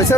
হয়েছে?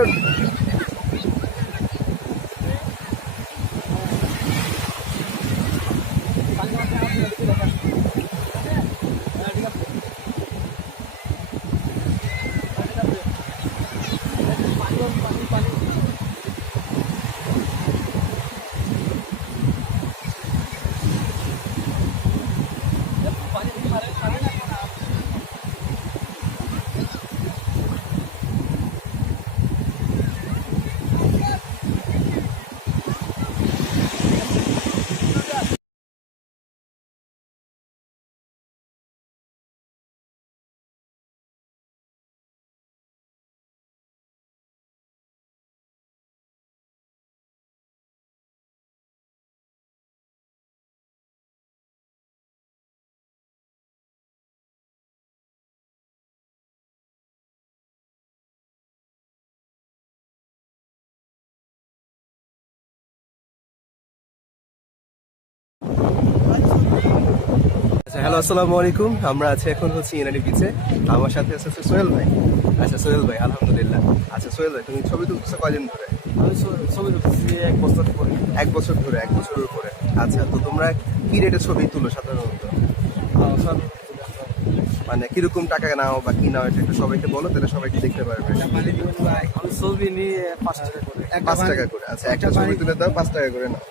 হ্যালো, আসসালামু আলাইকুম। আমরা আছি এখন হচ্ছে ইনানি বিচে। আমার সাথে আছে সোহেল ভাই। আচ্ছা সোহেল ভাই, আলহামদুলিল্লাহ। আচ্ছা সোহেল ভাই, তুমি ছবি তুলতেছো কয়দিন ধরে? আমি ছবি তুলতেছি 1 বছর পরে। 1 বছর ধরে, 1 বছরের উপরে। আচ্ছা, তো তোমরা কি রেটে ছবি তুলো সাধারণত? মানে কিরকম টাকা নাও বা কি নাও, এটা একটু সবাইকে বলো, তাহলে সবাইকে দেখতে পারবে। আমি ছবি নিয়ে 5 টাকা করে। 5 টাকা করে। আচ্ছা, একটা ছবি তুলে দাও, 5 টাকা করে নাও।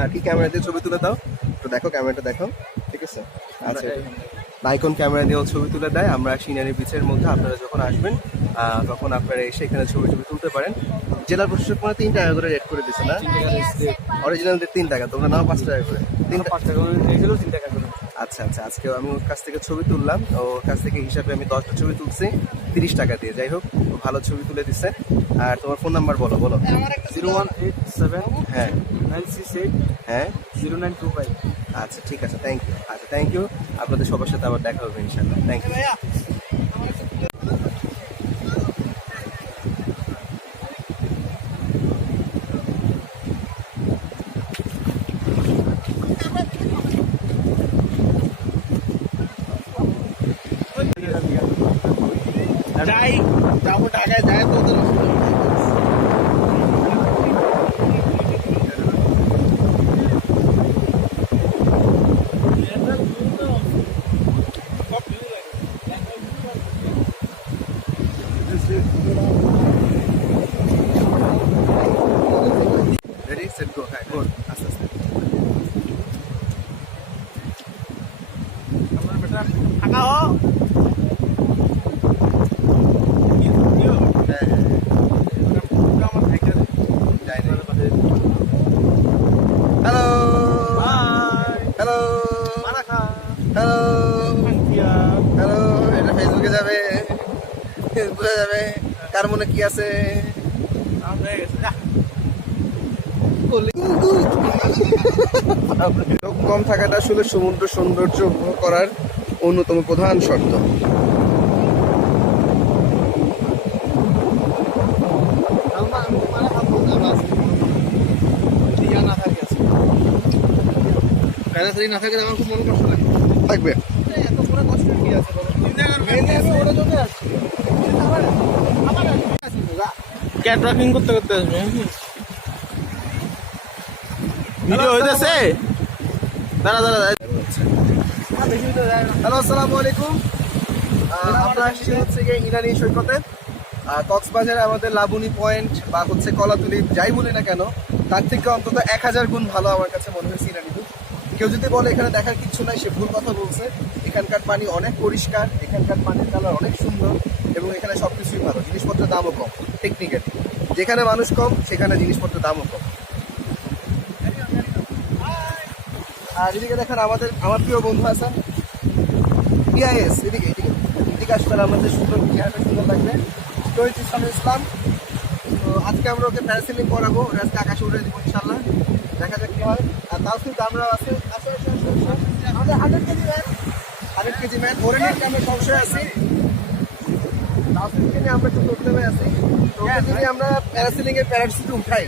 আর কি ক্যামেরা দিয়ে ছবি তুলে দাও? তো দেখো, ক্যামেরাটা দেখো, ঠিক আছে? আচ্ছা, নাইকন ক্যামেরা দিয়েও ছবি তুলে দেয়। আমরা সিনারি বিচের মধ্যে আপনারা যখন আসবেন তখন আপনারা এসে এখানে ছবি তুলতে পারেন। জেলা প্রশাসক মানে 3 টাকা করে রেট করে দিচ্ছে না? অরিজিনাল 3 টাকা, তোমরা নাও 5 টাকা করে। 5 টাকা করে নিয়েছিল, 3 টাকা করে। আচ্ছা আচ্ছা, আজকে আমি ওর কাছ থেকে ছবি তুললাম। ওর কাছ থেকে হিসাবে আমি 10টা ছবি তুলছি 30 টাকা দিয়ে। যাই হোক, ভালো ছবি তুলে দিচ্ছে। আর তোমার ফোন নাম্বার বলো। 0187 হ্যাঁ 968 হ্যাঁ 0925। আচ্ছা ঠিক আছে, থ্যাংক ইউ। আচ্ছা থ্যাংক ইউ, আপনাদের সবার সাথে আবার দেখা হবে ইনশাল্লাহ। Thank you. যাই যাবো ঢাকায়, যাই তো ওদের রেডি সেট গো। হ্যাঁ গো, আস্তে আস্তে। ফাঁকা হো। হ্যালো হ্যালো হ্যালো হ্যালো, এটা ফেসবুকে যাবে, ফেসবুকে যাবে। কার মনে কি আছে? লোক কম থাকাটা আসলে সমুদ্র সৌন্দর্য উপভোগ করার অন্যতম প্রধান শর্ত। না থাকে আমার খুব মনে কষ্ট লাগে। থাকবে এত বড় কষ্ট কি আছে ক্যাট ওয়াকিং করতে করতে আসবে। ভিডিও হইতেছে, দাঁড়া দাঁড়া। হ্যালো, আসসালামু আলাইকুম। আমরা আসছি হচ্ছে গিয়ে ইনানি সৈকতে। কক্সবাজারে আমাদের লাবণী পয়েন্ট বা হচ্ছে কলাতুলি, যাই বলি না কেন, তার থেকে অন্তত 1000 গুণ ভালো আমার কাছে মনে হয়েছে ইনানি দ্বীপ। কেউ যদি বলে এখানে দেখার কিচ্ছু নাই, সে ভুল কথা বলছে। এখানকার পানি অনেক পরিষ্কার, এখানকার পানির কালার অনেক সুন্দর, এবং এখানে সবকিছুই ভালো। জিনিসপত্রের দামও কম। টেকনিক্যালি যেখানে মানুষ কম, সেখানে জিনিসপত্রের দামও কম। আর এদিকে দেখেন আমার প্রিয় বন্ধু আছেন পিআইএস। এদিকে এদিকে এদিকে আসলে আমাদের সুন্দর চেহারাটা সুন্দর লাগবে। শহীদ ইসলাম। তো আজকে আমরা ওকে প্যারাসেলিং করাবো, আজকে আকাশে উড়ে দিব ইনশাল্লাহ। দেখা যাক কি হয়। আর তাও কিন্তু আমরাও আছে, আমাদের 100 কেজি ম্যান, 100 কেজি ম্যান ওরে নিয়ে আমরা সংশয় আছি। তাওসিফকে নিয়ে আমরা একটু প্রবলেমে আছি। তো ওকে যদি আমরা প্যারাসেলিং এর প্যারাসুট উঠাই,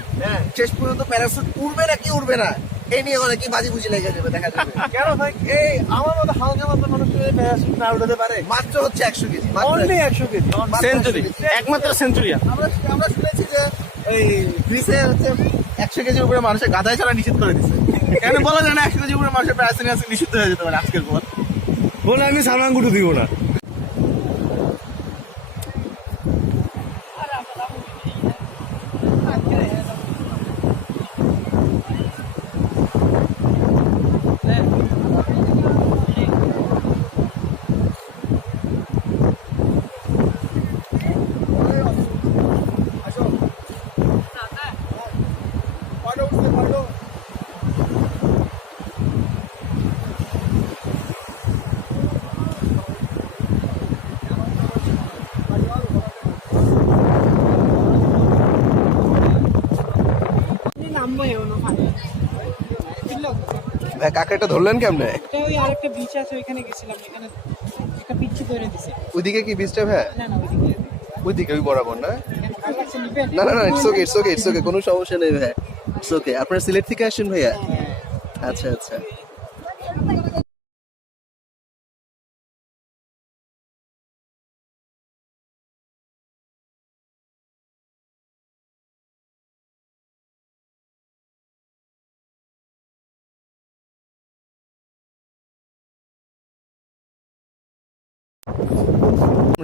শেষ পর্যন্ত প্যারাসুট উড়বে নাকি উড়বে না, এই নিয়ে ওরা কি বাজি বুঝি লেগে যাবে, দেখা যাবে। কেন ভাই এই আমার মতো হালকা মাত্রা মানুষ প্যারাশুট না উঠাতে পারে? মাত্র হচ্ছে 100 কেজি, মাত্র অনলি 100 কেজি সেঞ্চুরি, একমাত্র সেঞ্চুরিয়ান। আমরা শুনেছি যে এই গ্রিসে হচ্ছে 100 কেজির উপরে মানুষের গাধায় চড়া নিষেধ করে দিচ্ছে। কেন বলা যায় না 100 কেজির উপরে মানুষের প্যারাশুট আছে নিষিদ্ধ হয়ে যেতে পারে আজকের পর? বলে আমি সালমান গুটু দিব না। ভাই কাঁকড়াটা ধরলেন কেমনে? ওই আরেকটা বিচ আছে ওইখানে গেছিলাম, এখানে একটা পিচ্ছি ধরে দিছে। ওইদিকে কি বীজটা ভাই? না না ওইদিকে ওইদিকে ওই বরাবর না? ভালো লাগছে নিবেন? না না না, it's okay, it's okay, it's okay, কোনো সমস্যা নেই ভাই, ইটস ওকে। আপনারা সিলেট থেকে আসেন ভাইয়া? আচ্ছা আচ্ছা।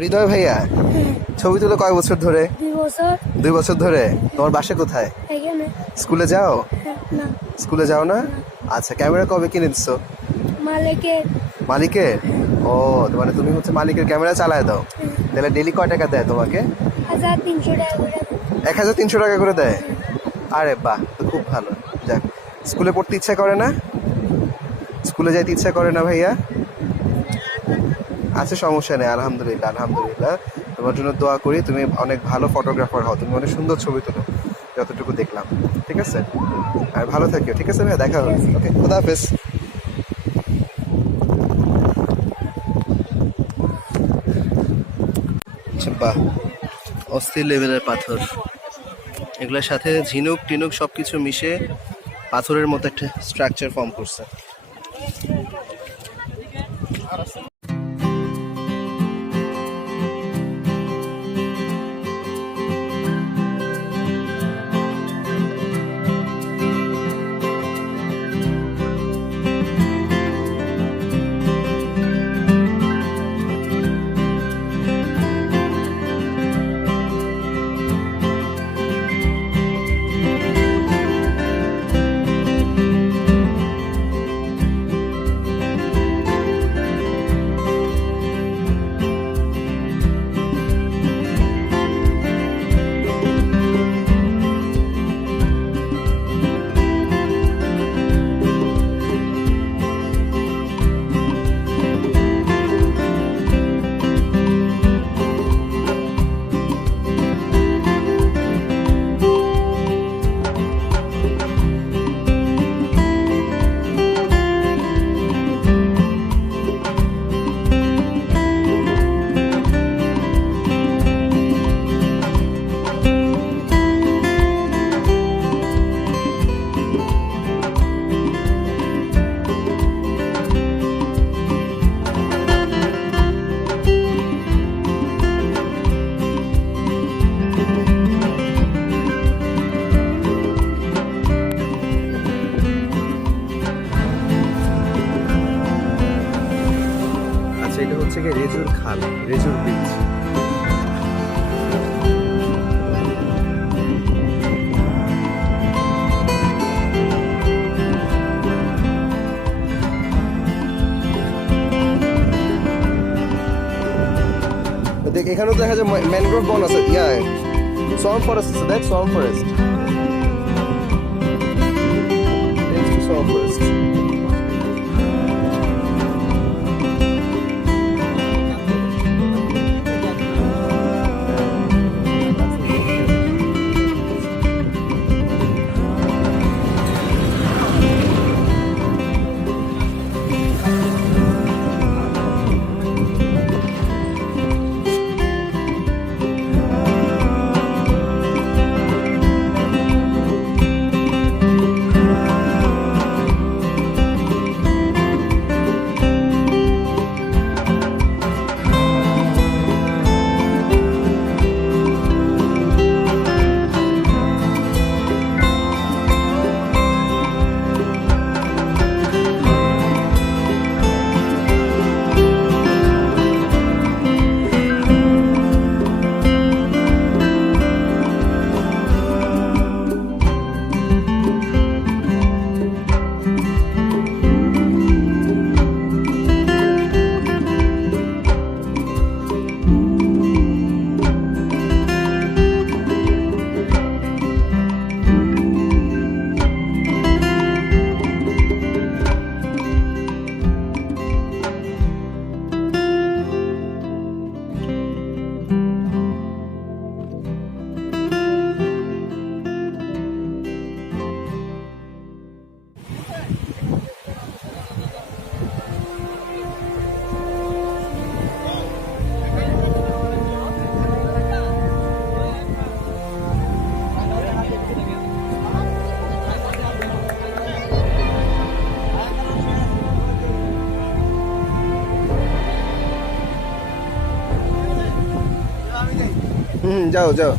হৃদয় ভাইয়া, ছবি তুলে কয় বছর ধরে? 2 বছর 2 বছর ধরে। তোমার বাসা কোথায়? এখানে। স্কুলে যাও? না, স্কুলে যাও না? আচ্ছা, ক্যামেরা কবে কিনে দিচ্ছো? মালিকের মালিকের? ও, মানে তুমি হচ্ছে মালিকের ক্যামেরা চালায় দাও? তাহলে ডেলি কয় টাকা দেয় তোমাকে? 1300 টাকা করে। 1300 টাকা করে দেয়? আরে বাহ, তো খুব ভালো। যাক, স্কুলে পড়তে ইচ্ছা করে না? স্কুলে যাইতে ইচ্ছা করে না ভাইয়া? আচ্ছা, সমস্যা নেই, আলহামদুলিল্লাহ আলহামদুলিল্লাহ। তোমার জন্য দোয়া করি, তুমি অনেক ভালো ফটোগ্রাফার হও, তুমি অনেক সুন্দর ছবি তোলো যতটুকু দেখলাম, ঠিক আছে? আর ভালো থাকিও, ঠিক আছে ভাইয়া, দেখা হবে। ওকে, খোদা হাফেজ। বাহ, অস্থির লেভেলের পাথর, এগুলোর সাথে ঝিনুক টিনুক সবকিছু মিশে পাথরের মতো একটা স্ট্রাকচার ফর্ম করছে। এটা হচ্ছে কি রেজুর খাল, রেজুর বিচ। দেখ, এখানেও দেখা যায় ম্যানগ্রোভ বন আছে, ইয়া সোয়াম্প ফরেস্ট আছে, দেখ সোয়াম্প ফরেস্ট, সোয়াম্প ফরেস্ট। যাও যাও